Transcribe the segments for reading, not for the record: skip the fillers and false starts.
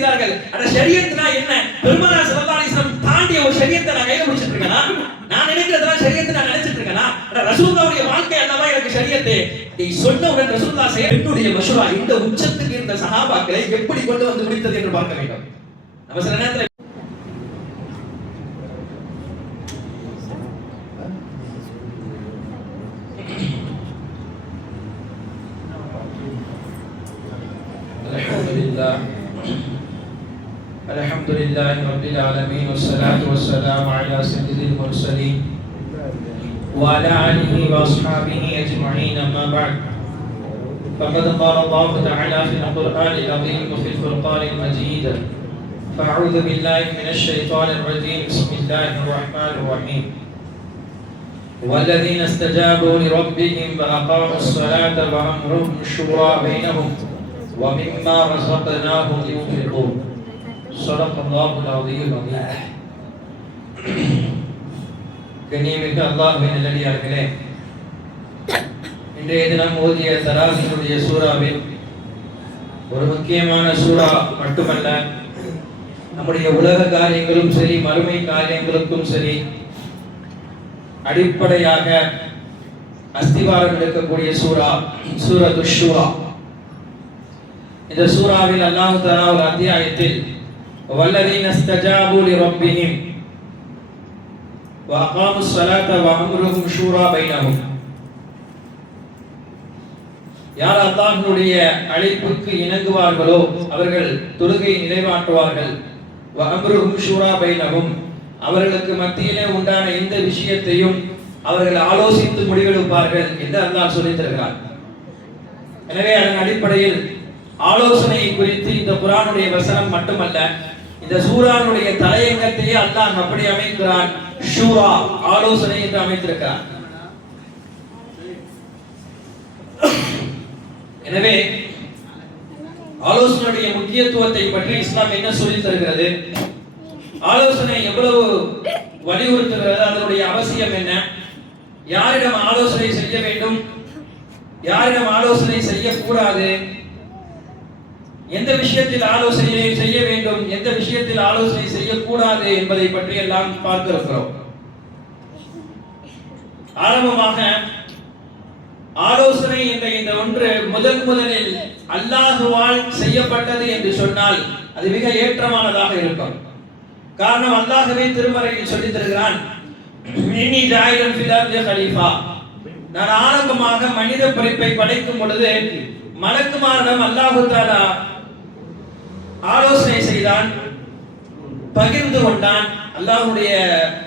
செய்தார்கள். அந்த ஷரியத்னா என்ன? பெருமானார் ஸல்லல்லாஹு அலைஹி வஸல்லம் தாண்டிய ஒரு ஷரியத்தை நான் கையில பிடிச்சிட்டு இருக்கேனா? நான் நினைக்கிறதெல்லாம் ஷரியத்தை நான் நினைச்சிட்டு இருக்கேனா? ரசூலுல்லாஹ்வுடைய வாழ்க்கை அல்லவா எனக்கு ஷரியத்து. நீ சொன்னவுடன் ரசூலுல்லாஹ் என்னுடைய மஷூரா இந்த உச்சத்துக்கு இருந்த சஹாபாக்களை எப்படி கொண்டு வந்து முடித்தது என்று பார்க்க வேண்டும். நம்ம சில நேரத்தில் الحمد لله رب العالمين والصلاة والسلام على سيد المرسلين وعلى آله وأصحابه أجمعين أما بعد فقد قال الله تعالى في القرآن العظيم وفي الفرقان المجيد فأعوذ بالله من الشيطان الرجيم بسم الله الرحمن الرحيم والذين استجابوا لربهم وأقاموا الصلاة وأمرهم شورى بينهم ومما رزقناهم ينفقون صدق الله العظيم العظيم. கண்ணியமிக்க அல்லாஹ்வின் நல்லடியார்களே, இன்றைய தினம் ஓதிய தராசீனுடைய சூறாவில் ஒரு முக்கியமான சூறா மட்டுமல்ல, நம்முடைய உலக காரியங்களும் சரி மறுமை காரியங்களுக்கும் சரி அடிப்படையாக அஸ்திவாரம் எடுக்கக்கூடிய சூரா சூரத்துஷ் ஷூரா. இந்த சூறாவில் அல்லாஹ் தஆலா ஒரு அத்தியாயத்தில் வல்லதீன இஸ்தஜாபு லிரப்பிஹிம் வஅகாமுஸ் ஸலாத வஅம்ருஹும் ஷூரா பைனஹும், யார் அல்லாஹ்வுடைய அழைப்புக்கு இணங்குவார்களோ அவர்கள் தொழுகை நிறைவேற்றுவார்கள். வஅம்ருஹும் ஷூரா பைனஹும், அவர்களுக்கு மத்தியிலே உண்டான எந்த விஷயத்தையும் அவர்கள் ஆலோசித்து முடிவெடுப்பார்கள் என்று அல்லாஹ் சொல்லித் தருகிறார். எனவே அதன் அடிப்படையில் ஆலோசனை குறித்து இந்த குர்ஆனுடைய வசனம் மட்டுமல்ல, இந்த சூரானுடைய தலையங்கத்தையே அல்லாஹ் அப்படி அமைக்கிறான், ஷூரா ஆலோசனை என்று அமைத்திருக்கிறார். எனவே ஆலோசனையுடைய முக்கியத்துவத்தை பற்றி இஸ்லாம் என்ன சொல்லித் தருகிறது, ஆலோசனை எவ்வளவு வலியுறுத்துகிறது, அதனுடைய அவசியம் என்ன, யாரிடம் ஆலோசனை செய்ய வேண்டும், யாரிடம் ஆலோசனை செய்யக்கூடாது, எந்த விஷயத்தில் ஆலோசனை செய்ய வேண்டும், எந்த விஷயத்தில் ஆலோசனை செய்யக்கூடாது என்பதை பற்றி எல்லாம் பார்க்க இருக்கிறோம். ஆரம்பமாக ஆலோசனை என்ற இந்த ஒன்று முதலில் அல்லாஹ்வால் செய்யப்பட்டது என்று சொன்னால் அது மிக ஏற்றமானதாக இருக்கும். காரணம், அல்லாஹ்வே திருமறையில் சொல்லித் தருகிறான், இன்னி ஜாயிலுன் ஃபில் அர்தி கலீஃபா, நான் ஆரம்பமாக மனித படைப்பை படைக்கும் பொழுது மலக்குமாரிடம் அல்லாஹ் தஆலா ஆலோசனை செய்தான், பகிர்ந்து கொண்டான். அல்லாஹ்வுடைய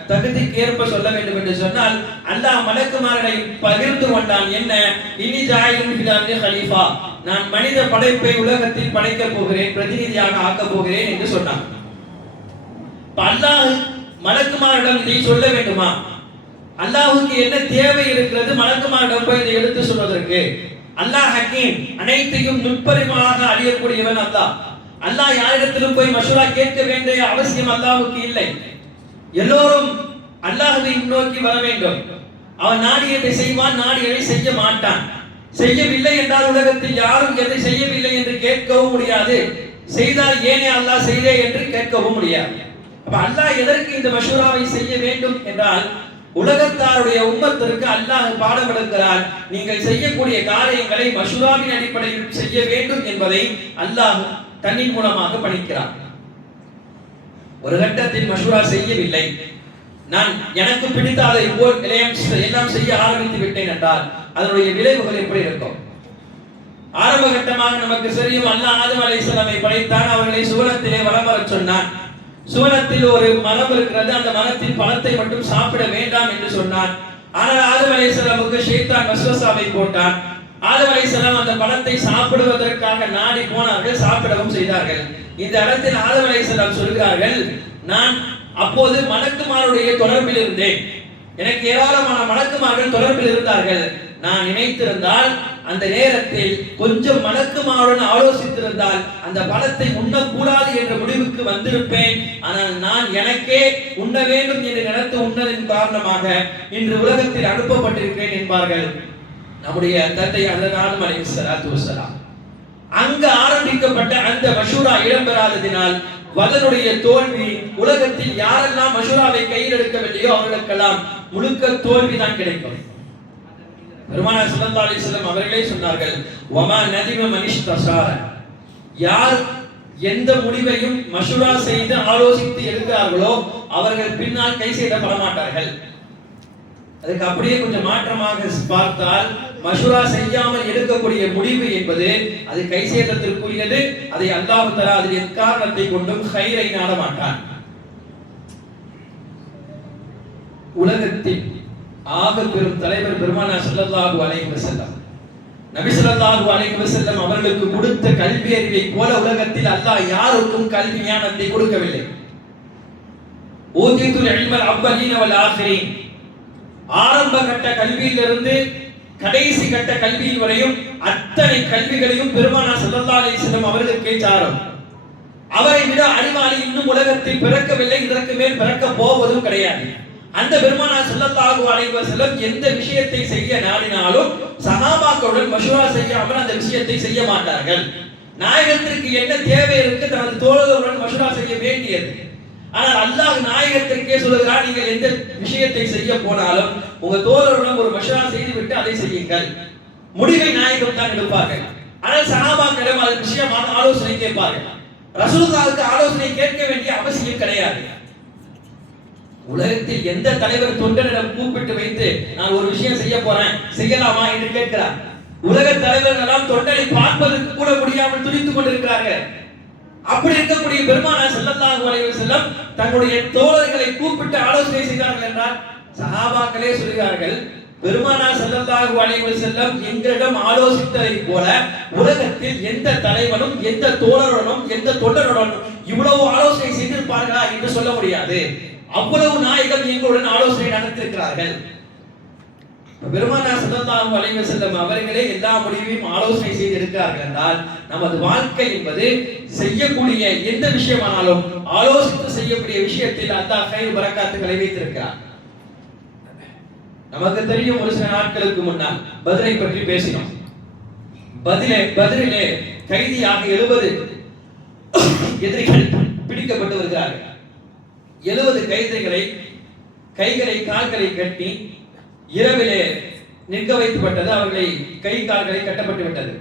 தகுதிக்கு ஏற்ப சொல்ல வேண்டும் என்று சொன்னால் அல்லாஹ் மலக்குமாரை பகிர்ந்து கொண்டான். என்ன? இன்னி ஜாயிலுன் ஃபில் அர்தி கலீஃபா, நான் மனித படைப்பை உலகத்தில் படைக்கப் போகிறேன், பிரதிநிதியாக ஆக்கப் போகிறேன் என்று சொன்னான். அல்லாஹ் மலக்குமாரிடம் இதை சொல்ல வேண்டுமா? அல்லாஹ்வுக்கு என்ன தேவை இருக்கிறது மலக்குமாரிடம் போய் இதை எடுத்து சொல்வதற்கு? அல்லாஹ் ஹக்கீம், அனைத்தையும் நுட்பரிமாக அறியக்கூடியவன் அல்லாஹ். அல்லாஹ் யாரிடத்திலும் போய் மஷூரா கேட்க வேண்டிய அவசியம் அல்லாஹ்வுக்கு இல்லை. எல்லோரும் அல்லாஹ்வை நோக்கி வர வேண்டும். அவன் நாடியதை செய்வான், நாடியதை செய்ய மாட்டான். செய்யவில்லை என்றால் உலகத்தில் யாரும் எதை செய்யவில்லை என்று கேட்கவும் முடியாது, செய்தால் ஏனே அல்லாஹ் செய்தே என்று கேட்கவும் முடியாது. அப்ப அல்லாஹ் எதற்கு இந்த மஷூராவை செய்ய வேண்டும் என்றால், உலகத்தாருடைய உம்மத்திற்கு அல்லாஹ் பாடம் எடுக்கிறார். நீங்கள் செய்யக்கூடிய காரியங்களை மஷூராவின் அடிப்படையில் செய்ய வேண்டும் என்பதை அல்லாஹ் தன்னின் மூலமாக பணிக்கிறார். ஒரு கட்டத்தில் மஷூரா செய்யவில்லை, நான் எனக்கு பிடித்த அதை போல் எல்லாம் செய்ய ஆரம்பித்து விட்டேன் என்றால் அதனுடைய விளைவுகள் எப்படி இருக்கும்? ஆரம்ப கட்டமாக நமக்கு தெரியும், அல்லாஹ் ஆதம் அலைஹிஸ்ஸலாமை படைத்தான், அவர்களை சுவனத்திலே வலம் வரச் சொன்னான். சுவனத்தில் ஒரு மரம் இருக்கிறது, அந்த மரத்தின் பழத்தை மட்டும் சாப்பிட வேண்டாம் என்று சொன்னான். ஆனால் ஆதம் அலைஹிஸ்ஸலாமுக்கு ஷைத்தான் வஸ்வசாவை போட்டான். ஆதம் அலைஹிஸ்ஸலாம் அந்த பழத்தை சாப்பிடுவதற்காக நாடி போனார்கள், சாப்பிடவும் செய்தார்கள். இந்த இடத்தில் ஆதம் அலைஹிஸ்ஸலாம் சொல்கிறார்கள், நான் அப்போது மலக்குமாருடைய தொடர்பில் இருந்தேன், எனக்கு ஏராளமான மலக்குமார்கள் தொடர்பில் இருந்தார்கள். நான் நினைத்திருந்தால் அந்த நேரத்தில் கொஞ்சம் மலக்குமாருடன் ஆலோசித்திருந்தால் அந்த பழத்தை உண்ணக்கூடாது என்ற முடிவுக்கு வந்திருப்பேன். ஆனால் நான் எனக்கே உண்ண வேண்டும் என்று நினைத்து உண்ணதின் காரணமாக இன்று உலகத்தில் அனுப்பப்பட்டிருக்கிறேன் என்பார்கள் நம்முடைய தந்தை ஹஜ்ரத் ஆதம் அலைஹிஸ்ஸலாத்து வஸ்ஸலாம். அங்க ஆரம்பிக்கப்பட்ட அந்த மஷூரா இடம்பெறாததினால் வதனுடைய தோல்வி உலகத்தில் யாரெல்லாம் மஷூராவை கையில் எடுக்கவில்லையோ அவர்களுக்கெல்லாம் முழுக்க தோல்வி தான் கிடைக்கும். பெருமானார் ஸல்லல்லாஹு அலைஹி வஸல்லம் அவர்களே சொன்னார்கள், வமா நதிம மனிஷ்தசார, யார் எந்த முடிவையும் மஷூரா செய்து ஆலோசித்து எடுக்கிறார்களோ அவர்கள் பின்னால் கை செய்யப்பட மாட்டார்கள். அதுக்கு அப்படியே கொஞ்சம் மாற்றமாக பார்த்தால், மஷூரா செய்யாமல் எடுக்கக்கூடிய முடிவு என்பது அது கை சேதத்திற்குரியது. அதை அல்லாஹ் தஆலா அதில் எக்காரணத்தை கொண்டும் கைரை நாட மாட்டான். உலகத்தில் ஆக பெரும் தலைவர் பெருமானார் ஸல்லல்லாஹு அலைஹி வஸல்லம், நபி ஸல்லல்லாஹு அலைஹி வஸல்லம் அவர்களுக்கு கொடுத்த கல்வி அறிவை போல உலகத்தில் அல்லாஹ் யாருக்கும் கல்வி ஞானத்தை கொடுக்கவில்லை. ஊதித்துல் இல்மல் அவ்வலீன வல் ஆகிரீன், ஆரம்ப கட்ட கல்வியிலிருந்து கடைசி கட்ட கல்வியில் வரையும் அத்தனை கல்விகளையும் பெருமானார் ஸல்லல்லாஹு அலைஹி வஸல்லம் அவர்களுக்கே சாரும். அவரை விட அறிவாளி இன்னும் உலகத்தில் பிறக்கவில்லை, இதற்கு மேல் பிறக்க போவதும் கிடையாது. அந்த பெருமானார் ஸல்லல்லாஹு அலைஹி வஸல்லம் எந்த விஷயத்தை செய்ய நாடினாலும் சஹாபாக்களுடன் மஷூரா செய்யாமல் அந்த விஷயத்தை செய்ய மாட்டார்கள். நாயகத்திற்கு என்ன தேவை இருக்கு, தனது தோழர்களுடன் மஷூரா செய்ய வேண்டியது. ஆனால் அல்லாஹ் நாயகத்திற்கே சொல்லுகிறார், நீங்கள் எந்த விஷயத்தை செய்ய போனாலும் உங்க தோழர்களுடன் ஒரு மஷூரா செய்து விட்டு அதை செய்யுங்கள். முடிவை நாயகம் தான் எடுப்பார்கள். ஆனால் சஹாபாக்களிடம் அது விஷயமான ஆலோசனை கேட்பார்கள். ரசூலுல்லாஹ்வுக்கு ஆலோசனை கேட்க வேண்டிய அவசியம் கிடையாது. உலகத்தில் எந்த தலைவர் தொண்டனிடம் கூப்பிட்டு வைத்து நான் ஒரு விஷயம் செய்ய போறேன் செய்யலாமா என்று கேட்கிறார். உலக தலைவர்கள் எல்லாம் தொண்டனை பார்ப்பதற்கு கூட முடியாமல் துடித்துக் கொண்டிருக்கிறார்கள். அப்படி இருக்கக்கூடிய பெருமானார் ஸல்லல்லாஹு அலைஹி வஸல்லம் தங்களுடைய தோழர்களை கூப்பிட்டு ஆலோசனை செய்தார்கள் என்றால் சஹாபாக்களே சொல்கிறார்கள், பெருமானார் ஸல்லல்லாஹு அலைஹி வஸல்லம் எங்களிடம் ஆலோசித்ததை போல உலகத்தில் எந்த தலைவனும் எந்த தோழருடனும் எந்த தொண்டருடனும் இவ்வளவு ஆலோசனை செய்திருப்பார்களா என்று சொல்ல முடியாது. அவ்வளவு நாயகம் எங்களுடன் ஆலோசனை நடத்திருக்கிறார்கள். பெருமானார் ஸல்லல்லாஹு அலைஹி வஸல்லம் அவர்களே எல்லா முடிவையும் ஆலோசனை செய்து இருக்கிறார்கள் என்றால் நமது வாழ்க்கை என்பது செய்யக்கூடிய எந்த விஷயமானாலும் ஆலோசித்து செய்யக்கூடிய விஷயத்தில் அல்லாஹ் கைர் பரக்காத்துகளை வைத்திருக்கிறார். நமக்கு தெரியும், ஒரு சில நாட்களுக்கு முன்னால் பத்ரை பற்றி பேசினோம். பத்ரிலே கைதியாக 70 எதிரிகள் பிடிக்கப்பட்டு வருகிறார்கள். 70 கைதிகளை கைகளை கால்களை கட்டி இரவிலே நிற்க வைக்கப்பட்டது. அவர்களை கை கால்களை கட்டப்பட்டு விட்டது.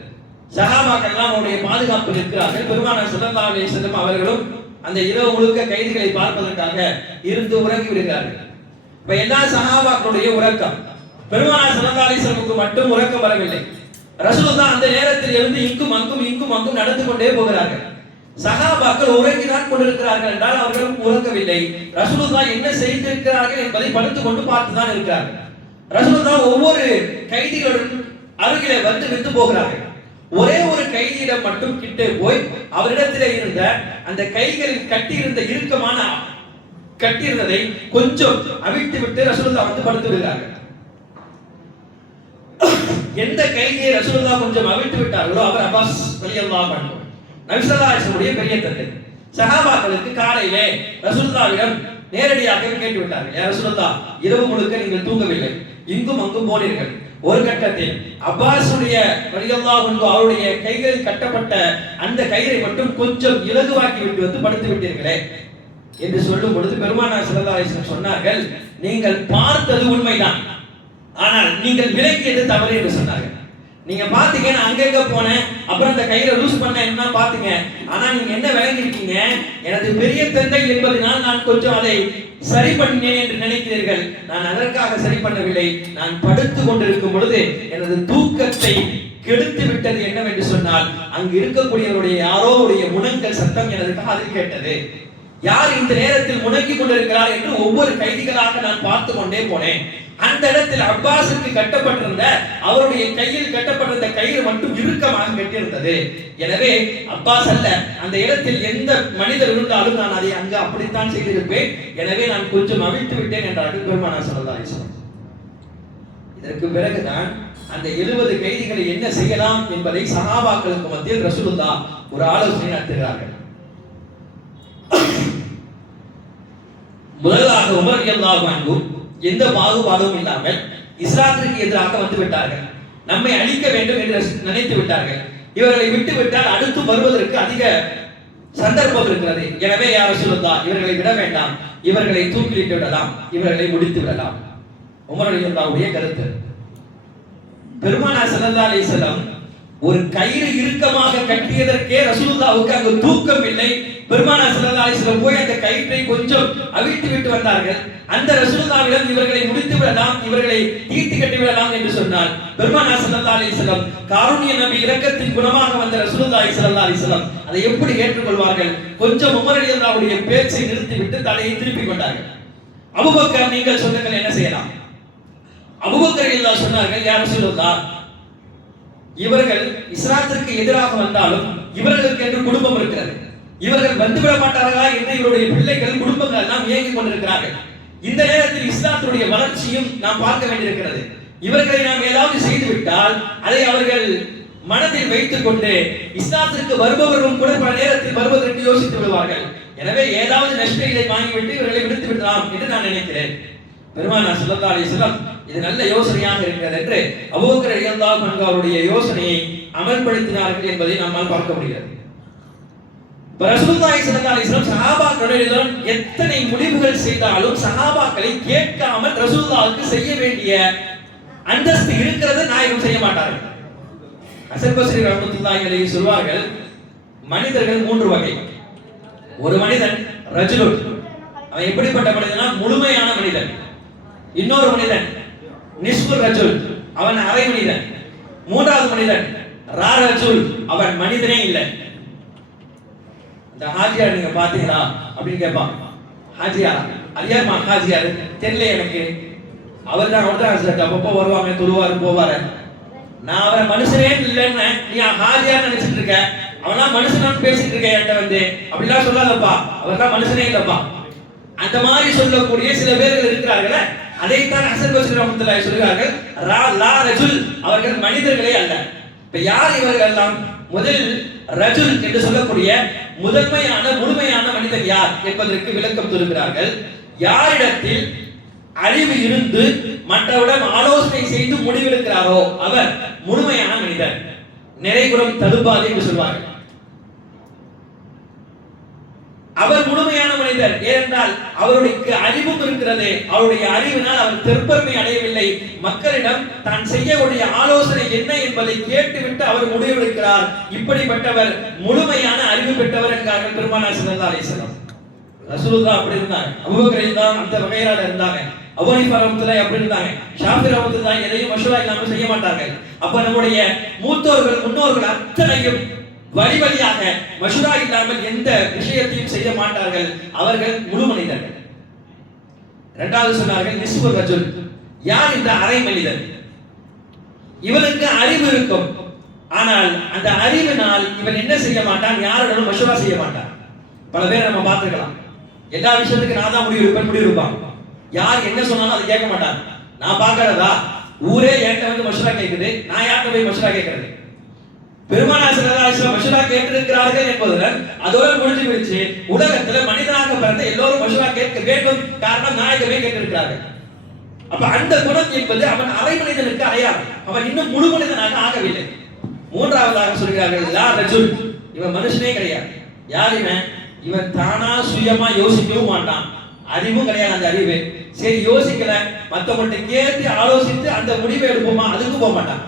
சஹாபாக்கள் எல்லாம் அவருடைய பாதுகாப்பு நிற்கிறார்கள். பெருமானார் ஸல்லல்லாஹு அலைஹி வஸல்லம் அவர்களும் அந்த இரவு முழுக்க கைதிகளை பார்ப்பதற்காக இருந்து உறங்கி விடுகிறார்கள். இப்ப எல்லா சஹாபாக்களுடைய உறக்கம், பெருமானார் ஸல்லல்லாஹு அலைஹி வஸல்லமுக்கு மட்டும் உறக்கம் வரவில்லை. ரசூலுல்லாஹ் அந்த நேரத்தில் இருந்து இங்கும் அங்கும் நடந்து கொண்டே போகிறார்கள். சஹாபாக்கள் உறங்கிதான் கொண்டிருக்கிறார்கள் என்றால் அவர்களும் உறங்கவில்லை. ரசூலுல்லாஹ் என்ன செய்திருக்கிறார்கள் என்பதை படுத்துக் கொண்டு பார்த்துதான் இருக்கிறார்கள். ரசூலுல்லாஹ் ஒவ்வொரு கைதிகளுடன் அருகிலே வந்து விட்டு போகிறார்கள். ஒரே ஒரு கைதியிடம் மட்டும் கிட்டே போய் அவரிடத்திலே இருந்த அந்த கைகளில் கட்டியிருந்த இறுக்கமான கட்டியிருந்ததை கொஞ்சம் அவிழ்த்து விட்டு ரசூலுல்லாஹ் வந்து படுத்து விடுகிறார்கள். எந்த கைதியை ரசூலுல்லாஹ் கொஞ்சம் அவிழ்த்து விட்டார்களோ அவர் அப்பாஸ் ரலியல்லாஹு அன்ஹு, நபி ஸல்லல்லாஹு அலைஹி வஸல்லம் பெரிய தந்தை. சஹாபாக்களுக்கு காலையிலே ரசூலுல்லாஹ்விடம் நேரடியாக கேட்டு விட்டார்கள், யா ரசூலுல்லாஹ், இரவு முழுக்க நீங்கள் தூங்கவில்லை, இங்கும் அங்கும் போனீர்கள். ஒரு கட்டத்தில் அப்பாஸுடைய ரலியல்லாஹு அன்ஹு அவருடைய கைகளில் கட்டப்பட்ட அந்த கயிறை மட்டும் கொஞ்சம் இலகுவாக்கி விட்டு வந்து படுத்து விட்டீர்களே என்று சொல்லும் பொழுது பெருமானார் ஸல்லல்லாஹு அலைஹி வஸல்லம் சொன்னார்கள், நீங்கள் பார்த்தது உண்மைதான், ஆனால் நீங்கள் விலகியது தவறு என்று சொன்னார்கள். நீங்க பாத்தீங்க, நான் அங்கங்க போனேன், அப்புறம் அந்த கயிறை லூஸ் பண்ண என்ன பாத்தீங்க, ஆனா நீங்க என்ன விளங்கி இருக்கீங்க, எனது பெரிய தந்தை என்பதனால் நான் கொஞ்சம் அதை சரி பண்ணினேன் என்று நினைக்கிறீர்கள். நான் அதற்காக சரி பண்ணவில்லை. நான் படுத்துக் கொண்டிருக்கும் பொழுது எனது தூக்கத்தை கெடுத்து விட்டது என்னவென்று சொன்னால், அங்கு இருக்கக்கூடியவருடைய யாரோடைய முனங்கல் சத்தம் எனது காதில் கேட்டது. யார் இந்த நேரத்தில் முணங்கி கொண்டிருக்கிறார் என்று ஒவ்வொரு கைதிகளாக நான் பார்த்து கொண்டே போனேன். அந்த இடத்தில் அப்பாஸுக்கு கட்டப்பட்டிருந்த அவருடைய கையில் கட்டப்பட்டிருந்த கயிறு மட்டும் இறுக்கமாக கட்டியிருந்தது. எனவே அப்பாஸ் அல்ல, அந்த இடத்தில் எந்த மனிதர் இருந்தாலும் நான் அதை அங்கு அப்படித்தான் செய்திருப்பேன். எனவே நான் கொஞ்சம் அவிழ்த்து விட்டேன் என்றார்கள் பெருமானார் ஸல்லல்லாஹு அலைஹி வஸல்லம். இதற்கு பிறகுதான் அந்த 70 கைதிகளை என்ன செய்யலாம் என்பதை சஹாபாக்களுக்கு மத்தியில் ரசூலுல்லாஹ் ஒரு ஆலோசனை நடத்துகிறார்கள். முதலாக உமர் ரலியல்லாஹு அன்ஹு எந்த பாகுபாடும் இல்லாமல் இஸ்லாத்திற்கு எதிராக வந்து விட்டார்கள். நம்மை அழிக்க வேண்டும் என்று நினைத்து விட்டார்கள். இவர்களை விட்டு விட்டால் அடுத்து வருவதற்கு அதிக சந்தர்ப்பம் இருக்கிறது. எனவே யா ரசூலுல்லாஹ் இவர்களை விட வேண்டாம், இவர்களை தூக்கிலிட்டு விடலாம், இவர்களை முடித்து விடலாம். உமர் ரலியல்லாஹுடைய கருத்து. பெருமானார் ஸல்லல்லாஹு அலைஹி வஸல்லம் ஒரு கயிறு இறுக்கமாக கட்டியதற்கே ரசூலுல்லாஹ்வுக்கு அங்கு தூக்கம் இல்லை. பெருமானார் ஸல்லல்லாஹு அலைஹி வஸல்லம் போய் அந்த கயிற்றை கொஞ்சம் அவிழ்த்து விட்டு வந்தார்கள். அந்த ரசூலுல்லாஹ்விடம் இவர்களை முடித்து விடலாம், இவர்களை தீர்த்து கட்டி விடலாம் என்று சொன்னால் பெருமானார் ஸல்லல்லாஹு அலைஹி வஸல்லம் காருண்ய நபி இரக்கத்தின் குணமாக வந்த ரசூலுல்லாஹி ஸல்லல்லாஹு அலைஹி வஸல்லம் அதை எப்படி ஏற்றுக்கொள்வார்கள்? கொஞ்சம் உமர் ரலியல்லாஹுடைய பேச்சை நிறுத்திவிட்டு தலையை திருப்பிக் கொண்டார்கள். அபூபக்கர் நீங்கள் சொல்லுங்கள் என்ன செய்யலாம்? அபூபக்கர் ரலியல்லாஹு சொன்னார்கள், யா ரசூலுல்லாஹ் இவர்கள் இஸ்லாத்திற்கு எதிராக வந்தாலும் இவர்களுக்கு என்று குடும்பம் இருக்கிறது, இவர்கள் வந்துவிட மாட்டார்களா என்று இவருடைய பிள்ளைகள் குடும்பங்கள் எல்லாம் இயங்கிக் கொண்டிருக்கிறார்கள். இந்த நேரத்தில் இஸ்லாத்தினுடைய வளர்ச்சியும் நாம் பார்க்க வேண்டியிருக்கிறது. இவர்களை நாம் ஏதாவது செய்துவிட்டால் அதை அவர்கள் மனதில் வைத்துக் கொண்டு இஸ்லாத்திற்கு வருபவர்களும் கூட பல நேரத்தில் வருவதற்கு யோசித்து விடுவார்கள். எனவே ஏதாவது நஷ்டத்தை வாங்கிவிட்டு இவர்களை விடுத்து விடலாம் என்று நான் நினைக்கிறேன். பெருமானார் ஸல்லல்லாஹு அலைஹி வஸல்லம் இது நல்ல யோசனையாக இருக்கிறது என்று அபூபக்கர் ரலியல்லாஹு அன்ஹு அவருடைய யோசனையை அமல்படுத்தினார்கள் என்பதை நம்மால் பார்க்க முடிகிறது. ரசூலுல்லாஹி ஸல்லல்லாஹு அலைஹி வஸல்லம் சஹாபாக்களுடன் எத்தனை முடிவுகள் செய்தாலும் சஹாபாக்களை கேட்காமல் ரசூலுல்லாஹ்வுக்கு செய்ய வேண்டிய அந்தஸ்து இருக்கிறது நாயகம் செய்ய மாட்டார்கள். ஹசன் பஸ்ரி ரஹ்மத்துல்லாஹி அலைஹி சொல்வார்கள், மனிதர்கள் மூன்று வகை. ஒரு மனிதன் ரஜுலுன், அவன் எப்படிப்பட்ட மனிதனா? முழுமையான மனிதன். இன்னொரு மனிதன் நிஸ்புர் ரஜுல், அவன் அரை மனிதன். மூன்றாவது மனிதன் ரா ரஜுல், அவன் மனிதனே இல்லை. இந்த ஹாஜியார் நீங்க பாத்தீங்களா அப்படின்னு கேட்பான். ஹாஜியார் அலியார்மா ஹாஜியார் தெரியல எனக்கு. அவர் தான் அப்பப்போ வருவாங்க, தொழுவாரு, போவாரு. நான் அவரை மனுஷனே இல்லைன்னு நீ ஹாஜியார் நினைச்சிட்டு இருக்க, அவனா மனுஷனான்னு பேசிட்டு இருக்க என்கிட்ட வந்து. அப்படிலாம் சொல்லாதப்பா, அவர் தான் மனுஷனே இல்லப்பா. அந்த மாதிரி சொல்லக்கூடிய சில பேர்கள் இருக்கிறார்களே, அதைத்தான் ஹசன் பஸ்ரி ரஹ்மத்துல்லாஹி சொல்கிறார்கள், லா ரஜுல், அவர்கள் மனிதர்களே அல்ல. இப்ப யார் இவர்கள் எல்லாம்? முதல் ரஜுல் என்று சொல்லக்கூடிய முதன்மையான முழுமையான மனிதன் யார் என்பதற்கு விளக்கம் சொல்கிறார்கள். யாரிடத்தில் அறிவு இருந்து மற்றவரிடம் ஆலோசனை செய்து முடிவெடுக்கிறாரோ அவர் முழுமையான மனிதர். நிறைகுறம் தடுப்பாது என்று சொல்வார்கள். அவர் முழுமையான மனிதர். ஏனென்றால் அவருடைய அறிவும் இருக்கிறது. அவருடைய அறிவினால் அவர் தெற்பெருமை அடையவில்லை. மக்களிடம் தான் செய்யக்கூடிய ஆலோசனை என்ன என்பதை கேட்டுவிட்டு அவர் முடிவெடுக்கிறார். இப்படிப்பட்டவர் முழுமையான அறிவு பெற்றவர் என்கிறார்கள் பெருமானார் ஸல்லல்லாஹு அலைஹி வஸல்லம். ரசூலுல்லாஹ் அப்படி இருந்தாங்க, அபூபக்கர் தான் அந்த வகையில இருந்தாங்க, அபூ ஹனீஃபா ரஹ்மத்துல்லாஹி அப்படி இருந்தாங்க, ஷாஃபி ரஹ்மத்துல்லாஹி எதையும் மஷூரா இல்லாம செய்ய மாட்டார்கள். அப்ப நம்முடைய மூத்தோர்கள் முன்னோர்கள் அத்தனையும் வழி வழியாக மஷூரா இல்லாமல் எந்த விஷயத்தையும் செய்ய மாட்டார்கள். அவர்கள் முழு மனிதர்கள். இரண்டாவது சொன்னார்கள் நிஸ்புர் ரஜுல். யார் இந்த அரை மனிதன்? இவனுக்கு அறிவு இருக்கும், ஆனால் அந்த அறிவினால் இவன் என்ன செய்ய மாட்டான்? யாருடனும் மஷூரா செய்ய மாட்டான். பல பேர் நம்ம பார்த்துக்கலாம், எல்லா விஷயத்துக்கு நான் தான் முடிவெடுப்பான். யார் என்ன சொன்னாலும் அதை கேட்க மாட்டான். நான் பார்க்கறதா, ஊரே என்கிட்ட வந்து மஷூரா கேட்குது, நான் யார்கிட்ட போய் மஷூரா கேட்கறது? பெருமானார் ஸல்லல்லாஹு அலைஹி வஸல்லம் மஷூரா கேட்டிருக்கிறார்கள் என்பதுடன் அதோடு முடிஞ்சு போயிடுச்சு. உலகத்துல மனிதனாக பிறந்த எல்லோரும் மஷூரா கேட்க வேண்டும். காரணம் நாயகமே கேட்டிருக்கிறார்கள். அப்ப அந்த குணம் என்பது அவன் அரை மனிதனுக்கு அடையாளம். அவன் இன்னும் முழு மனிதனாக ஆகவில்லை. மூன்றாவதாக சொல்கிறார்கள் லா ரஜுல், இவன் மனுஷனே கிடையாது. யார் இவன்? இவன் தானா சுயமா யோசிக்கவும் மாட்டான், அறிவும் கிடையாது. அந்த அறிவு சரி யோசிக்கல, மத்தவங்கள்ட்ட கேட்டு ஆலோசித்து அந்த முடிவை எடுப்போமா, அதுக்கு போக மாட்டான்.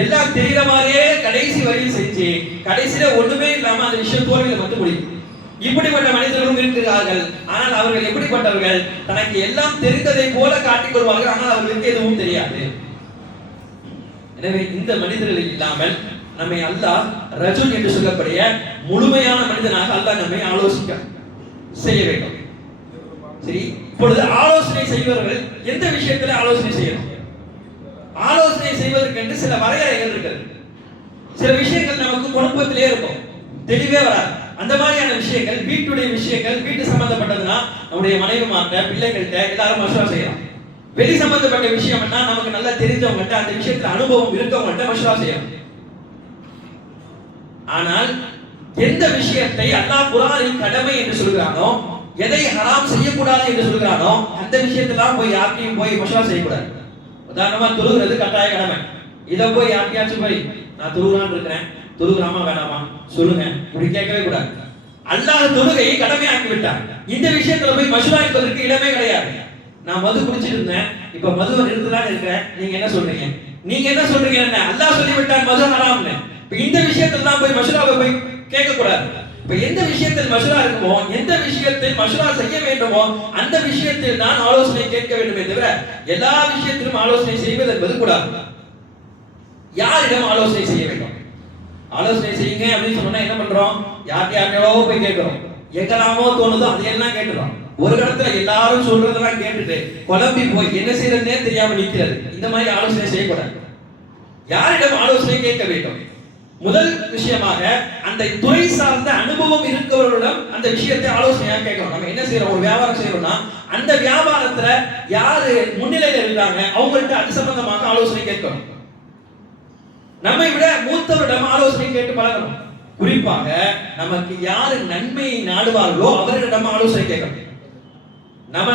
எல்லாம் தெரியற மாதிரியே கடைசி வரையில் செஞ்சு கடைசியில ஒண்ணுமே இல்லாம அந்த விஷயம் தோல்வியில வந்து முடியும். இப்படிப்பட்ட மனிதர்களும் இருக்கிறார்கள். ஆனால் அவர்கள் எப்படிப்பட்டவர்கள்? தனக்கு எல்லாம் தெரிந்ததை போல காட்டிக் கொள்வார்கள், ஆனால் அவர்களுக்கு எதுவும் தெரியாது. எனவே இந்த மனிதர்கள் இல்லாமல் நம்மை அல்லாஹ் ரஜுல் என்று சொல்லக்கூடிய முழுமையான மனிதனாக அல்லாஹ் நம்மை ஆலோசிக்க செய்ய வேண்டும். சரி, இப்பொழுது ஆலோசனை செய்பவர்கள் எந்த விஷயத்துல ஆலோசனை செய்யணும்? ஆலோசனை செய்வதற்கு சில வரையறைகள் இருக்கிறது. சில விஷயங்கள் நமக்கு குடும்பத்திலே இருக்கும், தெளிவே வராது. அந்த மாதிரியான விஷயங்கள், வீட்டுடைய விஷயங்கள், வீட்டு சம்பந்தப்பட்டதுன்னா நம்முடைய மனைவிமார்ட்ட, பிள்ளைகள்கிட்ட எல்லாரும் மஷூரா செய்யலாம். வெளி சம்பந்தப்பட்ட விஷயம்னா நமக்கு நல்லா தெரிஞ்சவங்கள்ட்ட, அந்த விஷயத்துல அனுபவம் இருக்கவங்கள்ட்ட மஷூரா செய்யலாம். ஆனால் எந்த விஷயத்தை அல்லாஹ் குர்ஆனில் கடமை என்று சொல்கிறானோ, எதை ஹராம் செய்யக்கூடாது என்று சொல்கிறானோ, அந்த விஷயத்தெல்லாம் போய் யார்கிட்டயும் போய் மஷூரா செய்யக்கூடாது. உதாரணமா தொழுகிறது கட்டாய கடமை. இதை போய் யார்கிட்டயாச்சும் போய் நான் தொழுகிறான்னு இருக்கிறேன், தொழுகிறாமா வேணாமா சொல்லுங்க, இப்படி கேட்கவே கூடாது. அல்லாஹ் தொழுகையை கடமையாக்கி விட்டார். இந்த விஷயத்துல போய் மஷூரா என்பதற்கு இடமே கிடையாது. நான் மது குடிச்சிட்டு இருந்தேன், இப்ப மதுவை நிறுத்தலான்னு இருக்கிறேன், நீங்க என்ன சொல்றீங்க? நீங்க என்ன சொல்றீங்க? என்ன அல்லாஹ் சொல்லி விட்டார் மது ஹராம்னு. இப்ப இந்த விஷயத்துல தான் போய் மஷூராவை போய் கேட்க கூடாது. இப்ப எந்த விஷயத்தில் மஷூரா இருக்குமோ, எந்த விஷயத்தில் மஷூரா செய்ய வேண்டுமோ அந்த விஷயத்தில் தான் ஆலோசனை கேட்க வேண்டுமே தவிர எல்லா விஷயத்திலும் ஆலோசனை செய்வது என்பது கூடாது. யாரிடம் ஆலோசனை செய்ய வேண்டும்? ஆலோசனை செய்யுங்க அப்படின்னு சொன்னா என்ன பண்றோம்? யார்கிட்டயோ போய் கேட்கிறோம், எங்கெல்லாமோ தோணுதோ அதையெல்லாம் கேட்டுறோம். ஒரு இடத்துல எல்லாரும் சொல்றதெல்லாம் கேட்டுட்டு குழம்பி போய் என்ன செய்யறதுனே தெரியாம நிக்கிறது. இந்த மாதிரி ஆலோசனை செய்யக்கூடாது. யாரிடம் ஆலோசனை கேட்க வேண்டும்? முதல் விஷயமாக அந்த துறை சார்ந்த அனுபவம் இருக்கிறவர்களிடம் அந்த விஷயத்தை ஆலோசனையாக கேட்கணும். நம்ம என்ன செய்யறோம்? ஒரு வியாபாரம் செய்யறோம்னா அந்த வியாபாரத்துல யாரு முன்னிலையில இருக்காங்க அவங்கள்ட்ட அது சம்பந்தமாக ஆலோசனை கேட்கணும். நம்மை விட மூத்தவரிடம் ஆலோசனை கேட்டு பழகணும். குறிப்பாக நமக்கு யாரு நன்மையை நாடுவார்களோ அவர்களிடம் ஆலோசனை கேட்கணும். நம்ம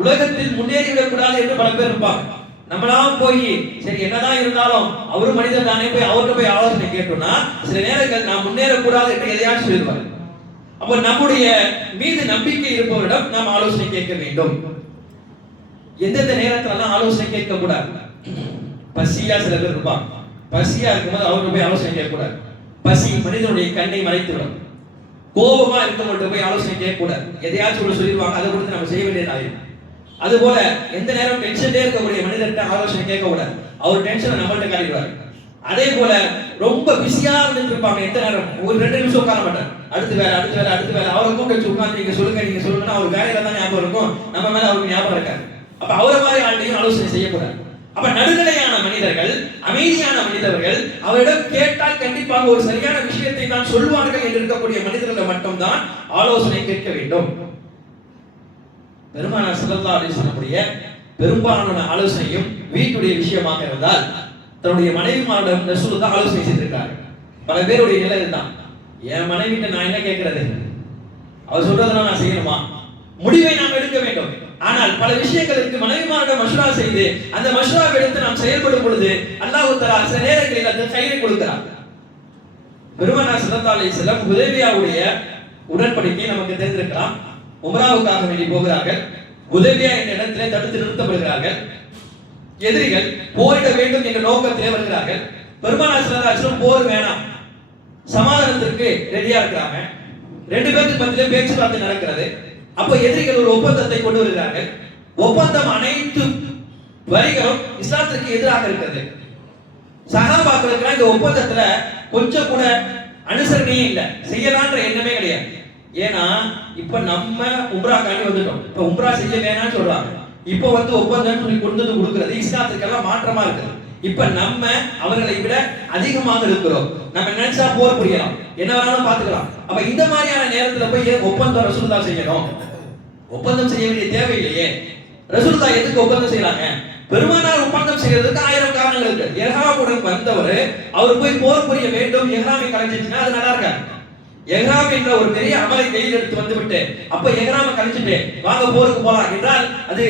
உலகத்தில் முன்னேறி விடக்கூடாது என்று பல பேர் இருப்பாங்க. நம்மளாம் போய் சரி என்னதான் இருந்தாலும் அவரு மனிதர் தானே போய் அவர்கிட்ட போய் ஆலோசனை கேட்டோம்னா சில நேரங்கள் நாம் முன்னேறக்கூடாது என்று எதையாச்சும் சொல்லிடுவாங்க. அப்ப நம்முடைய மீது நம்பிக்கை இருப்பவரிடம் நாம் ஆலோசனை கேட்க வேண்டும். எந்தெந்த நேரத்துல ஆலோசனை கேட்க கூடாது? பசியா சில பேர் இருப்பாங்க, பசியா இருக்கும்போது அவர்கிட்ட போய் ஆலோசனை கேட்கக்கூடாது. பசி மனிதனுடைய கண்ணை மறைத்துவிடும். கோபமா இருக்கவங்கள்ட்ட போய் ஆலோசனை கேட்கக்கூடாது. எதையாச்சும் சொல்லிடுவாங்க, அதை கொடுத்து நம்ம செய்ய வேண்டியதாகும். அதுபோல எந்த நேரம் டென்ஷன்லேயே இருக்கக்கூடிய மனிதர்கிட்ட ஆலோசனை கேட்கக்கூடாது. அவர் டென்ஷனை நம்மள்ட்ட காட்டிடுவாரு. அதே போல ரொம்ப பிஸியா இருந்துட்டு இருப்பாங்க, எந்த நேரம் ஒரு 2 நிமிஷம் உட்கார மாட்டார். அடுத்து வேலை அவரை கூப்பிட்டு வச்சு உட்காந்து நீங்க சொல்லுங்கன்னா அவர் வேலையில தான் ஞாபகம் இருக்கும், நம்ம மேல அவருக்கு ஞாபகம் இருக்காது. அப்ப அவரை மாதிரி ஆள்கிட்டையும் ஆலோசனை செய்யக்கூடாது. அப்ப நடுநிலையான மனிதர்கள், அமைதியான மனிதர்கள் அவரிடம் கேட்டால் கண்டிப்பாக ஒரு சரியான விஷயத்தை தான் சொல்வார்கள் என்று இருக்கக்கூடிய மனிதர்கள் மட்டும்தான் ஆலோசனை கேட்க வேண்டும். பெருமானார் ஸல்லல்லாஹு அலைஹி வஸல்லம் பெரும்பாலான ஆலோசனையும் வீட்டுடைய விஷயமாக இருந்தால் தன்னுடைய மனைவிமாரிடம் ரசூலுல்லாஹ் ஆலோசனை செய்திருக்காங்க. பல பேருடைய நிலை இதுதான், என் மனைவிட்ட நான் என்ன கேட்கறது, அவர் சொல்றதெல்லாம் நான் செய்யணுமா? முடிவை நாம் எடுக்க வேண்டும். ஆனால் பல விஷயங்களுக்கு மனைவிமாரிடம் மஷ்வரா செய்து அந்த மஷ்வராவை எடுத்து நாம் செயல்படும் பொழுது அல்லாஹ் தஆலா சில நேரங்களில் அந்த கையை கொடுக்கிறார். பெருமானார் ஸல்லல்லாஹு அலைஹி வஸல்லம் ஹுதைபியாவுடைய உடன்படிக்கை நமக்கு தெரிந்திருக்கலாம். உம்ராவுக்காக வேண்டி போகிறார்கள். ஹுதைபியா என்ற இடத்திலே தடுத்து நிறுத்தப்படுகிறார்கள். எதிரிகள் போரிட வேண்டும் என்ற நோக்கத்திலே வருகிறார்கள். பெருமானார் ஸல்லல்லாஹு அலைஹி வஸல்லம் போர் வேணாம், சமாதானத்திற்கு ரெடியா இருக்கிறாங்க. 2 பேருக்கு மத்தியிலே பேச்சுவார்த்தை நடக்கிறது. அப்போ எதிரிகள் ஒரு ஒப்பந்தத்தை கொண்டு வருகிறார்கள். ஒப்பந்தம் அனைத்து வரிகளும் இஸ்லாத்திற்கு எதிராக இருக்கிறது. சஹாபாக்களுக்கு இந்த ஒப்பந்தத்துல கொஞ்சம் கூட அனுசரணையே இல்லை, செய்யலான்ற எண்ணமே கிடையாது. ஏன்னா இப்ப நம்ம உம்ரா காண்டி வந்துட்டோம், இப்ப உம்ரா செய்ய வேணாம்னு சொல்றாங்க. இப்ப ஒப்பந்தம் சொல்லி கொண்டு வந்து கொடுக்கிறது இஸ்லாத்துக்கெல்லாம் மாற்றமா இருக்குது. இப்ப நம்ம அவர்களை விட அதிகமாக இருக்கிறோம். நம்ம நினைச்சா போர் புரியலாம், என்ன வேணாலும் பாத்துக்கலாம். அப்ப இந்த மாதிரியான நேரத்துல போய் ஒப்பந்தம் ரசூலுல்லாஹ் செய்யணும்? ஒப்பந்தம் செய்ய வேண்டிய தேவையில்லையே. ரசூலுல்லாஹ் எதுக்கு ஒப்பந்தம் செய்யறாங்க? பெருமானார் ஒப்பந்தம் செய்யறதுக்கு 1000 காரணங்கள் இருக்கு. இஹ்ராமுடன் வந்தவர் அவர் போய் போர் புரிய வேண்டும், இஹ்ராமை கலைஞ்சிச்சுன்னா அது நல்லா இருக்காது. இஹ்ராம் என்ற ஒரு பெரிய அமலை கையில் எடுத்து வந்துவிட்டு அப்ப இஹ்ராமை கலைஞ்சிட்டு வாங்க போருக்கு போலாம் என்றால் அது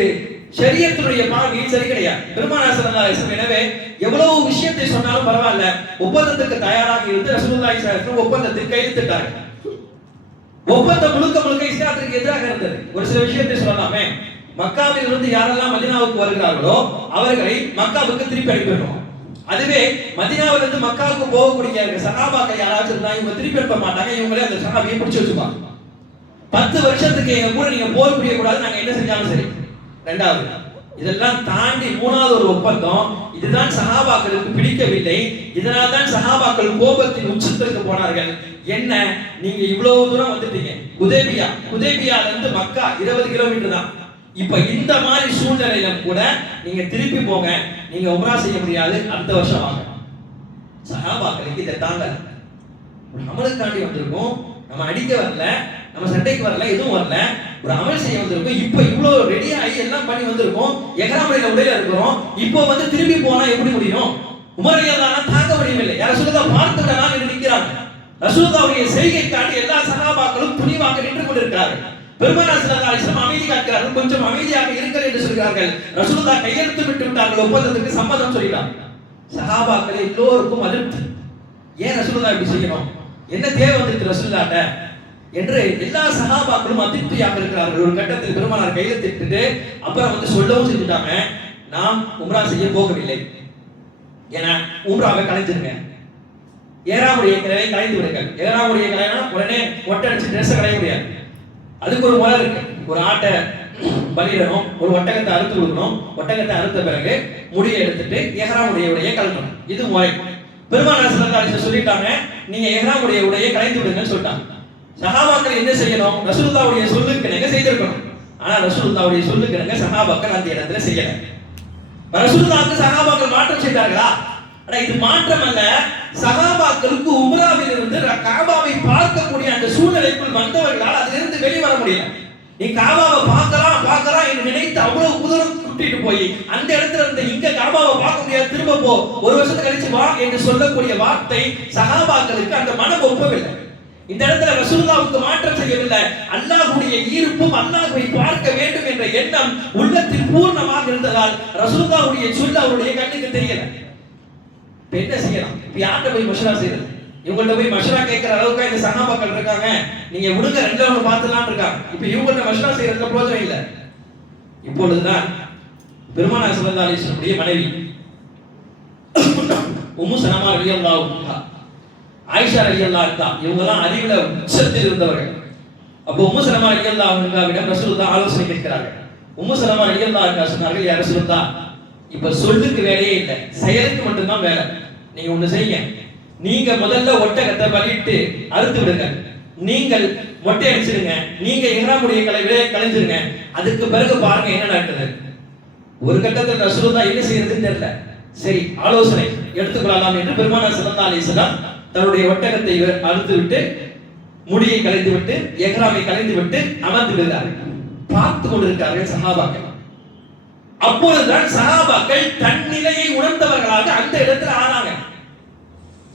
ஷரியத்துடைய பார்வையில் சரி கிடையாது. பெருமானார் ஸல்லல்லாஹு அலைஹி வஸல்லம் எனவே எவ்வளவு விஷயத்தை சொன்னாலும் பரவாயில்ல, ஒப்பந்தத்துக்கு தயாராக இருந்து ரசூலுல்லாஹி ஸல்லல்லாஹு அலைஹி வஸல்லம் ஒப்பந்தத்தில் கையெழுத்திட்டார்கள். ஒப்பந்தம் முழுக்க இஸ்லாத்திற்கு எதிராக இருந்தது. ஒரு சில விஷயத்தை சொல்லலாமே. மக்காவில் இருந்து யாரெல்லாம் மதீனாவுக்கு வருகிறார்களோ அவர்களை மக்காவுக்கு திருப்பி அனுப்பிடணும். அதுவே மதீனாவில இருந்து மக்காவுக்கு போகக்கூடிய சஹாபாக்கள் யாராச்சும் இருந்தா இவங்க திருப்பி அனுப்ப மாட்டாங்க, இவங்களே அந்த சஹாபியை பிடிச்சு வச்சுப்பாங்க. 10 வருஷத்துக்கு எங்க கூட நீங்க போர் புரிய கூடாது, நாங்க என்ன செஞ்சாலும் சரி. 2வது இதெல்லாம் தாண்டி 3வது ஒரு ஒப்பந்தம். இதுதான் சஹாபாக்களுக்கு பிடிக்கவில்லை. இதனால் தான் சஹாபாக்கள் கோபத்தின் உச்சத்திற்கு போனார்கள். என்ன, நீங்க இவ்வளவு தூரம் வந்துட்டீங்க, ஹுதைபியால இருந்து மக்கா 20 கிலோமீட்டர் தான். இப்ப இந்த மாதிரி சூழ்நிலையில கூட நீங்க திருப்பி போங்க, நீங்க உம்ரா செய்ய முடியாது, அடுத்த வருஷம் வாங்க. சஹாபாக்களுக்கு இதை தாங்க ஒரு அமலுக்காண்டி வந்திருக்கோம், நம்ம அடிக்க வரல, நம்ம சண்டைக்கு வரல, எதுவும் வரல, ஒரு அமல் செய்ய வந்திருக்கோம். இப்ப இவ்வளவு ரெடி ஆகி எல்லாம் பண்ணி வந்திருக்கோம், எஹ்ராமுடைய உடையில இருக்கிறோம். இப்போ திரும்பி போனா எப்படி முடியும்? உமர் ரலியல்லாஹு தாங்க முடியவில்லை. ரசூலுல்லாஹ் பார்த்துடலாம் என்று நிற்கிறாங்க. ரசூலுல்லாஹ்வுடைய செய்கை காட்டி எல்லா சஹாபாக்களும் துணிவாக நின்று கொண்டிருக்கிறார்கள். பெருமானார் ஸல்லல்லாஹு அலைஹி வஸல்லம் அமைதி காக்கிறார்கள். கொஞ்சம் அமைதியாக இருங்கள் என்று சொல்கிறார்கள். ரசூலுல்லாஹ் கையெழுத்து விட்டு விட்டார்கள், ஒப்பந்தத்துக்கு சம்மதம் சொல்லிட்டாங்க. சஹாபாக்கள் எல்லோருக்கும் அதிர்ச்சி. ஏன் ரசூலுல்லாஹ் இப்படி செய்யணும், என்ன தேவை வந்துட்டு ரசூலுல்லாஹ்ட்ட என்று எல்லா சஹாபாக்களும் அதிருப்தியாக இருக்கிறார்கள். ஒரு கட்டத்தில் பெருமானார் கையெழுத்திட்டு அப்புறம் வந்து சொல்லவும் செஞ்சுட்டாங்க, நாம் உம்ரா செய்ய போகவில்லை, ஏன்னா உம்ராவை கலைஞ்சிருங்க, ஏறாமுடைய கிளையை கலைந்து விடுங்கள். ஏறாமுடைய கிளைனா உடனே ஒட்டடிச்சு ட்ரெஸ் கலைய முடியாது, அதுக்கு ஒரு முறை இருக்கு. ஒரு ஆட்டை பலியிடணும், ஒரு ஒட்டகத்தை அறுத்து கொடுக்கணும், ஒட்டகத்தை அறுத்த பிறகு முடியை எடுத்துட்டு எஹ்ராமுடைய உடையை கலக்கணும், இது முறை. பெருமானார் ஸல்லல்லாஹு அலைஹி வஸல்லம் சொல்லிட்டாங்க, நீங்க எஹ்ராமுடைய உடையை கலைந்து விடுங்கன்னு சொல்லிட்டாங்க. சஹாபாக்கள் என்ன செய்யணும், ரசூலுல்லாஹ்வுடைய சொல்லுக்கு நீங்க செய்திருக்கணும். ஆனா ரசூலுல்லாஹ்வுடைய சொல்லுக்கு நீங்க சஹாபாக்கள் அந்த இடத்துல செய்யல. ரசூலுல்லாஹ்வுக்கு சஹாபாக்கள் மாற்றம் செய்தார்களா? ஆனா இது மாற்றம் அல்ல, சஹாபாக்களுக்கு உம்ராவில் இருந்து காபாவை பார்க்கக்கூடிய அந்த சூழ்நிலைக்குள் வந்தவர்களால் அதிலிருந்து வெளிவர முடியல. நீ காபாவை பார்க்கலாம் என்று நினைத்து அவ்வளவு தூரம் கூட்டிட்டு போய் அந்த இடத்துல இருந்து இங்க காபாவை பார்க்க முடியாது, திரும்ப போ, ஒரு வருஷத்துக்கு கழிச்சு வா என்று சொல்லக்கூடிய வார்த்தை சஹாபாக்களுக்கு அந்த மனம் ஒப்பவில்லை. இந்த இடத்துல ரசூலுல்லாஹ்வுக்கு மாற்றம் செய்யவில்லை, அல்லாஹ்வுடைய ஈர்ப்பும் அல்லாஹ்வை பார்க்க வேண்டும் என்ற எண்ணம் உள்ளத்தில் பூர்ணமாக இருந்ததால் ரசூலுல்லாஹ்வுடைய சொல்ல அவருடைய கண்ணுக்கு தெரியல. என்ன செய்யலாம், இப்ப யார்கிட்ட போய் மஷ்வரா செய்யறது? இவங்கள்ட்ட போய் மஷ்வரா கேட்கிற அளவுக்கு இந்த சஹாபாக்கள் இருக்காங்க, நீங்க விடுங்க ரெண்டுல ஒண்ணு பார்த்துலாம் இருக்காங்க. இப்ப இவங்கள்ட்ட மஷ்வரா செய்யறதுல பிரயோஜனம் இல்லை. இப்பொழுதுதான் பெருமானார் ஸல்லல்லாஹு அலைஹி வஸல்லம் மனைவி உம்மு சலமா ரலியல்லாஹு அன்ஹா, ஆயிஷா ரலியல்லாஹு அன்ஹா, இவங்க எல்லாம் அறிவுல உச்சத்தில் இருந்தவர்கள். அப்போ உம்மு சலமா ரலியல்லாஹு அன்ஹாவிடம் ரசூலுல்லாஹ் ஆலோசனை கேட்கிறார்கள். உம்மு சலமா ரலியல்லாஹு அன்ஹா சொன்னார்கள், யா ரசூலுல்லாஹ், இப்ப சொல்லுக்கு வேலையே இல்லை, செயலுக்கு மட்டும்தான் வேலை. நீங்க ஒண்ணு செய்யுங்க, நீங்க முதல்ல ஒட்டகத்தை பலியிட்டு அறுத்து விடுங்க, நீங்கள் மொட்டை அடிச்சிருங்க, நீங்க இஹ்ராமுடைய கலையை கலைஞ்சிருங்க, அதுக்கு பிறகு பாருங்க என்ன நடக்குது. ஒரு கட்டத்தில் ரசூலுல்லாஹ் என்ன செய்யறதுன்னு தெரியல, சரி ஆலோசனை எடுத்துக்கொள்ளலாம் என்று பெருமானார் ஸல்லல்லாஹு அலைஹி வஸல்லம் தன்னுடைய ஒட்டகத்தை அறுத்து விட்டு முடியை கலைந்து விட்டு இஹ்ராமை கலைந்து விட்டு அமர்ந்து விடுகிறார்கள். பார்த்து கொண்டிருக்கிறார்கள் சஹாபாக்கள். அப்பொழுதுதான் சஹாபாக்கள் தன் நிலையை உணர்ந்தவர்களாக அந்த இடத்துல ஆனாங்க.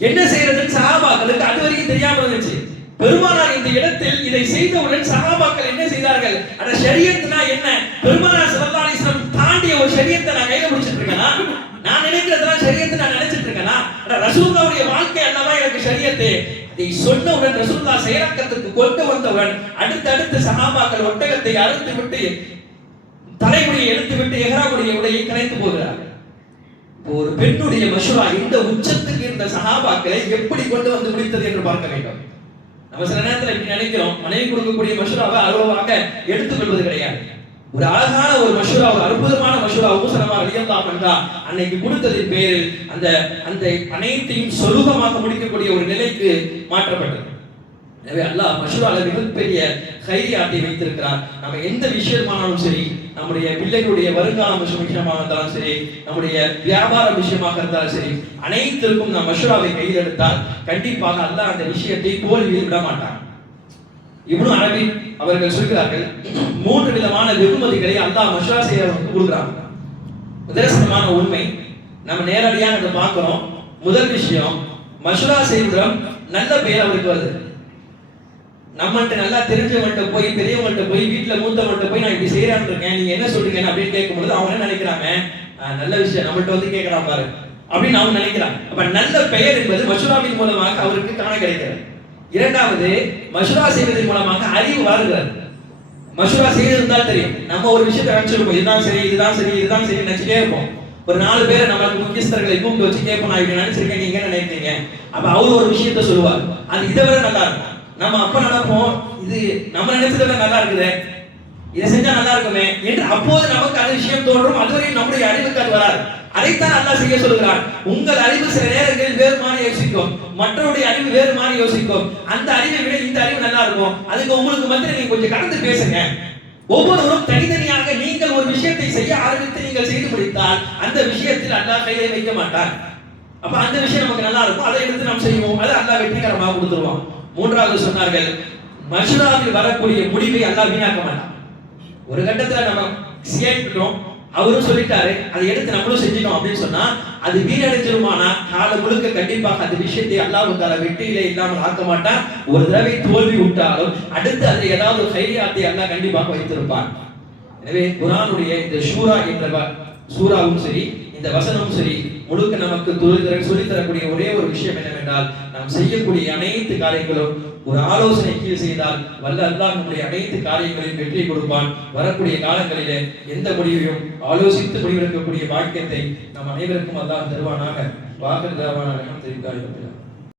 என்ன செய்யறதுன்னு சஹாபாக்களுக்கு அதுவரைக்கும் தெரியாம இருந்துச்சு. பெருமானார் இந்த இடத்தில் இதை செய்தவுடன் சஹாபாக்கள் என்ன செய்தார்கள், அட ஷரியத்னா என்ன, பெருமானார் ஸல்லல்லாஹு அலைஹி வஸல்லம் தாண்டிய ஒரு ஷரியத்தை நான் கையில பிடிச்சிட்டு இருக்கேனா, நான் நினைக்கிறதெல்லாம் ஷரியத்தை நான் நினைச்சிட்டு இருக்கேனா, அட ரசூலுல்லாஹ்வுடைய வாழ்க்கை அல்லவா எனக்கு ஷரியத்து. இதை சொன்னவுடன் ரசூலுல்லாஹ் செயலாக்கத்துக்கு கொண்டு வந்தவுடன் அடுத்தடுத்து சஹாபாக்கள் ஒட்டகத்தை அறுத்து விட்டு தலைமுடியை எடுத்து விட்டு எஹ்ராமுடைய உடையை கலைந்து போகிறார்கள். ஒரு பெண்ணுடைய மஷ்வரா இந்த உச்சத்துக்கு இருந்த சஹாபாக்களை எப்படி கொண்டு வந்து முடித்தது என்று பார்க்க வேண்டும். நம்ம சில நேரத்தில் இப்படி நினைக்கிறோம், மனைவி கொடுக்கக்கூடிய மஷ்வராவை அவ்வளவாக எடுத்துக்கொள்வது கிடையாது. ஒரு அழகான ஒரு மஷ்வரா, ஒரு அற்புதமான மஷ்வரா உம்மு சலமா ரலியல்லாஹு அன்ஹா அன்னைக்கு கொடுத்ததின் பேரில் அந்த அந்த அனைத்தையும் சொலுகமாக முடிக்கக்கூடிய ஒரு நிலைக்கு மாற்றப்பட்டது. எனவே அல்லாஹ் மஷ்வரால மிகப்பெரிய கைரியாட்டை வைத்திருக்கிறார். நம்ம எந்த விஷயமானாலும் சரி, நம்முடைய பிள்ளைகளுடைய வருங்கால விஷயமாக இருந்தாலும் சரி, நம்முடைய வியாபார விஷயமாக இருந்தாலும் சரி, அனைத்திற்கும் நாம் மஷ்வராவை கையில் எடுத்தால் கண்டிப்பாக அல்லாஹ் அந்த விஷயத்தை தோல்வியில் விட மாட்டான். இப்னு அரபி அவர்கள் சொல்கிறார்கள், 3 விதமான வெகுமதிகளை அல்லாஹ் மஷ்வரா செய்யறவங்களுக்கு கொடுக்குறாங்க. நிதர்சனமான உண்மை, நம்ம நேரடியாக அதை பார்க்கிறோம். முதல் விஷயம், மஷ்வரா செய்வதும் நல்ல பெயர் அவருக்கு வருது. நம்மள்ட்ட நல்லா தெரிஞ்சவங்கள்ட்ட போய், பெரியவங்கள்ட்ட போய், வீட்டுல மூத்தவங்கள்ட்ட போய் நான் இப்படி செய்யறான்னு இருக்கேன், நீங்க என்ன சொல்றீங்க அப்படின்னு கேட்கும்போது அவங்க என்ன நினைக்கிறாங்க, நல்ல விஷயம் நம்மள்ட்ட வந்து கேட்கறான் பாரு அப்படின்னு அவங்க நினைக்கிறாங்க. அப்ப நல்ல பெயர் என்பது மஷ்வராவின் மூலமாக அவருக்கு காண கிடைக்கிறது. இரண்டாவது, மஷ்வரா செய்வதன் மூலமாக அறிவு வளர்கிறது. மஷ்வரா செய்திருந்தால் தெரியும், நம்ம ஒரு விஷயத்தை நினைச்சிருப்போம், இதுதான் சரி இதுதான் சரி இதுதான் சரி நினைச்சுட்டே இருப்போம். ஒரு 4 பேரை நமக்கு முக்கியஸ்தர்களை கூப்பிட்டு வச்சு கேட்போம், நான் இப்படி நினைச்சிருக்கேன், நீங்க என்ன நினைக்கிறீங்க. அப்ப அவர் ஒரு விஷயத்த சொல்லுவார், அது இதை விட நல்லா இருக்கும். நம்ம அப்ப நினைப்போம், இது நம்ம நினைச்சதை விட நல்லா இருக்குது, இதை செஞ்சா நல்லா இருக்குமே என்று அப்போது நமக்கு அந்த விஷயம் தோன்றும். அதுவரை நம்முடைய அறிவுக்கு அது வராது. அதைத்தான் அல்லாஹ் செய்ய சொல்கிறான். உங்கள் அறிவு சில நேரங்களில் வேறு மாதிரி யோசிக்கும், மற்றவருடைய அறிவு வேறு மாதிரி யோசிக்கும். அந்த அறிவை விட இந்த அறிவு நல்லா இருக்கும். அதுக்கு உங்களுக்கு மத்தியில் நீங்க கொஞ்சம் கடந்து பேசுங்க. ஒவ்வொருவரும் தனித்தனியாக நீங்கள் ஒரு விஷயத்தை செய்ய ஆரம்பித்து நீங்கள் செய்து முடித்தால் அந்த விஷயத்தில் அல்லாஹ் கையை வைக்க மாட்டார். அப்ப அந்த விஷயம் நமக்கு நல்லா இருக்கும், அதை எடுத்து நாம் செய்வோம், அதை அல்லாஹ் வெற்றிகரமாக கொடுத்துருவான். மூன்றாவது சொன்னார்கள், மஷ்வராவில் வரக்கூடிய முடிவை அல்லாஹ் வீணாக்க மாட்டான். ஒரு கட்டத்துல நம்ம சேர்க்கிறோம், அவரும் சொல்லிட்டாரு, அதை எடுத்து நம்மளும் செஞ்சிட்டோம் அப்படின்னு சொன்னா அது வீணடைஞ்சிருமானா காலம் முழுக்க கண்டிப்பாக அந்த விஷயத்தை அல்லாஹ் தஆலா வெற்றியிலே இல்லாமல் ஆக்க மாட்டான். ஒரு தடவை தோல்வி விட்டாலும் அடுத்து அதை ஏதாவது கைரியாத்தை அல்லாஹ் கண்டிப்பாக வைத்திருப்பான். எனவே குர்ஆனுடைய இந்த சூரா என்ற சூராவும் சரி, இந்த இந்த வசனம் சரி முழுக்க நமக்கு சொல்லித் தரக்கூடிய ஒரே ஒரு விஷயம் என்னவென்றால், நாம் செய்யக்கூடிய அனைத்து காரியங்களும் ஒரு ஆலோசனை கீழ் செய்தால் வல்ல அல்லாஹ் நம்முடைய அனைத்து காரியங்களையும் வெற்றி கொடுப்பான். வரக்கூடிய காலங்களிலே எந்த முடிவையும் ஆலோசித்து முடிவெடுக்கக்கூடிய பாக்கியத்தை நம் அனைவருக்கும் அல்லாஹ் தருவானாக. வாகர் தாவான அல்ஹம்துலில்லாஹி ரப்பில் ஆலமீன்.